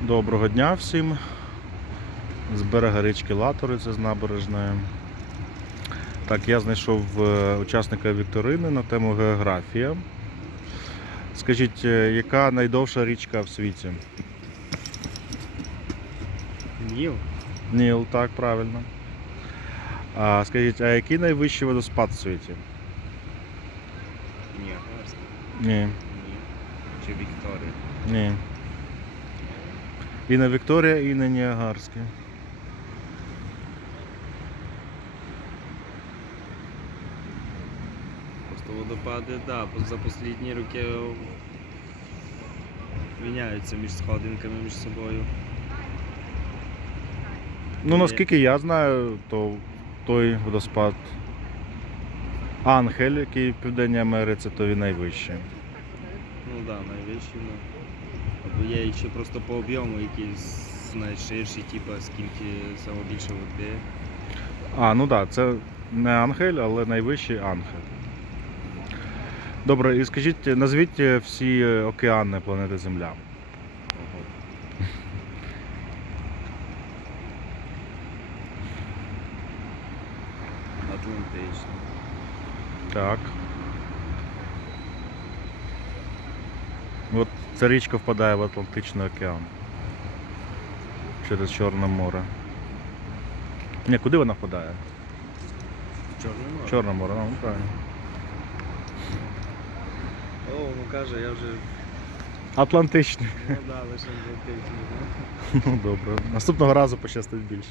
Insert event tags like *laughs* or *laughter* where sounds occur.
Доброго дня всім. З берега річки Латори, це з набережної. Так, я знайшов е, учасника вікторини на тему географія. Скажіть, е, яка найдовша річка в світі? Ніл? Ніл, так, правильно. А скажіть, а який найвищий водоспад в світі? Ніагарська. Ні, Ні. Чи Вікторія? ні. І не Вікторія, і не Ніагарський. Просто водопади, да, за останні роки міняються між сходинками між собою. Ну, наскільки я знаю, то той водоспад Ангель, який в Південній Америці, то він найвищий. Ну так, да, найвищі, ну. Або є ще просто по об'єму якісь найширші, типу, скільки саме більше води. А, ну так, да, це не Ангель, але найвищий Ангель. Добре, і скажіть, назвіть всі океани планети Земля. *laughs* Атлантичний. Так. От ця річка впадає в Атлантичний океан. Через Чорне море. Ні, куди вона впадає? Чорне море. Чорне море, ну правильно. О, ну каже, я вже Атлантичний. ну, да, лише Атлантичний. *laughs* Ну добре. Наступного разу пощастить більше.